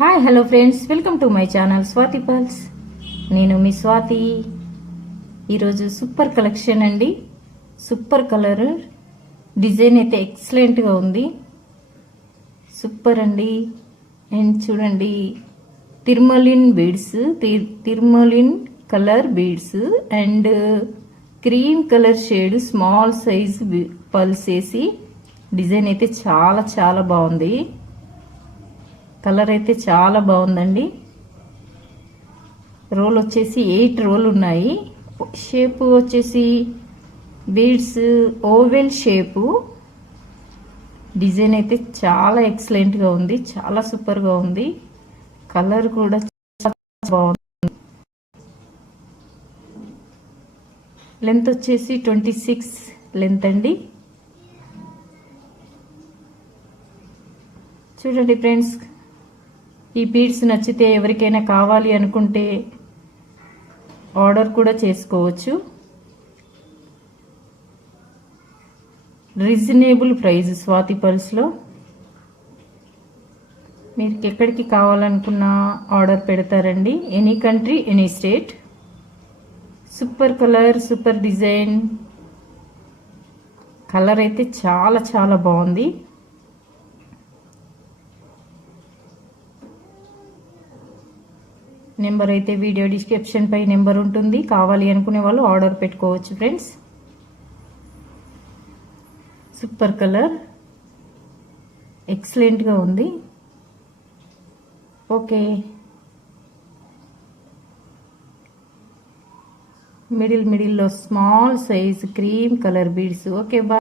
Hi hello friends, welcome to my channel Swathi Pearls. నేను మీ స్వాతి. ఈరోజు సూపర్ కలెక్షన్ అండి. సూపర్ కలర్ డిజైన్ అయితే ఎక్సలెంట్గా ఉంది. సూపర్ అండి. అండ్ చూడండి, tourmaline beads, tourmaline colour beads and cream colour shade small size pearls వేసి డిజైన్ అయితే చాలా చాలా బాగుంది. కలర్ అయితే చాలా బాగుందండి. రోల్ వచ్చేసి 8 రోల్ ఉన్నాయి. షేపు వచ్చేసి బీడ్స్ ఓవెల్ షేపు. డిజైన్ అయితే చాలా ఎక్సలెంట్గా ఉంది, చాలా సూపర్గా ఉంది. కలర్ కూడా చాలా బాగుంది. లెంత్ వచ్చేసి 26 లెంత్ అండి. చూడండి ఫ్రెండ్స్, ఈ బీడ్స్ నచ్చితే ఎవరికైనా కావాలి అనుకుంటే ఆర్డర్ కూడా చేసుకోవచ్చు. రీజనబుల్ ప్రైస్ స్వాతి పల్స్లో. మీరు ఎక్కడికి కావాలనుకున్నా ఆర్డర్ పెడతారండి. Any country, any state. Super colour, super design. Colour అయితే చాలా చాలా బాగుంది. నెంబర్ అయితే వీడియో డిస్క్రిప్షన్ పై నెంబర్ ఉంటుంది. కావాలి అనుకునే వాళ్ళు ఆర్డర్ పెట్టుకోవచ్చు ఫ్రెండ్స్. సూపర్ కలర్, ఎక్సలెంట్గా ఉంది. ఓకే, మిడిల్లో small size cream colour beads. Okay, bye.